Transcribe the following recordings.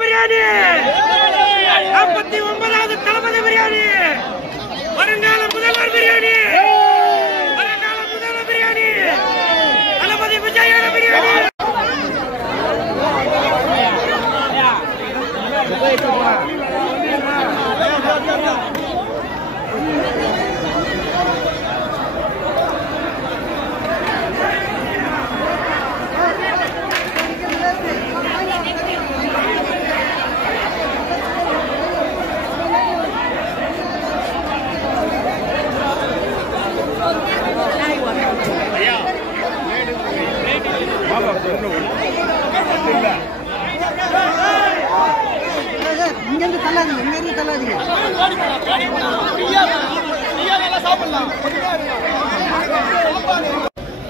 பிரியாணி, 49வது தளபதி பிரியாணி, வருங்கால முதல்வர் பிரியாணி, வருங்கால முதல்வர் பிரியாணி, தளபதி விஜயோட பிரியாணி.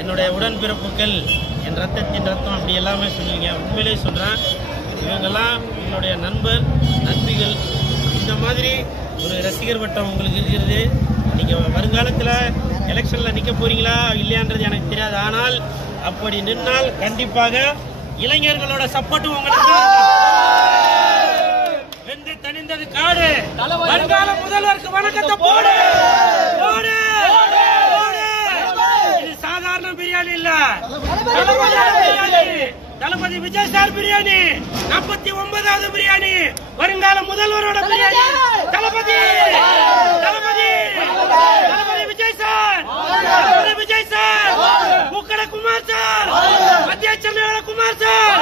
என்னுடைய உடன்பிறப்புகள், என் ரத்தத்தின் ரத்தம், அப்படி எல்லாமே சொல்லுவீங்க. உண்மையிலே சொல்கிறேன், இவங்கெல்லாம் என்னுடைய நண்பிகள். இந்த மாதிரி ஒரு ரசிகர் வட்டம் உங்களுக்கு இருக்கிறது. நீங்கள் வருங்காலத்தில் எலெக்ஷனில் நிற்க போகிறீங்களா இல்லையான்றது எனக்கு தெரியாது. ஆனால் அப்படி நின்னால் கண்டிப்பாக இளைஞர்களோட சப்போர்ட்டும் உங்களுக்கு. வெந்து தணிந்தது காடு, வருங்கால முதல்வருக்கு வணக்கத்தை போடு. இது சாதாரண பிரியாணி இல்ல, தளபதி விஜய் சார் பிரியாணி, 49வது பிரியாணி, வருங்கால முதல்வரோட பிரியாணி. தளபதி விஜய் சார், விஜய் சார், குக்கட குமார் சார், மத்திய சென்னையோட குமார் சார்.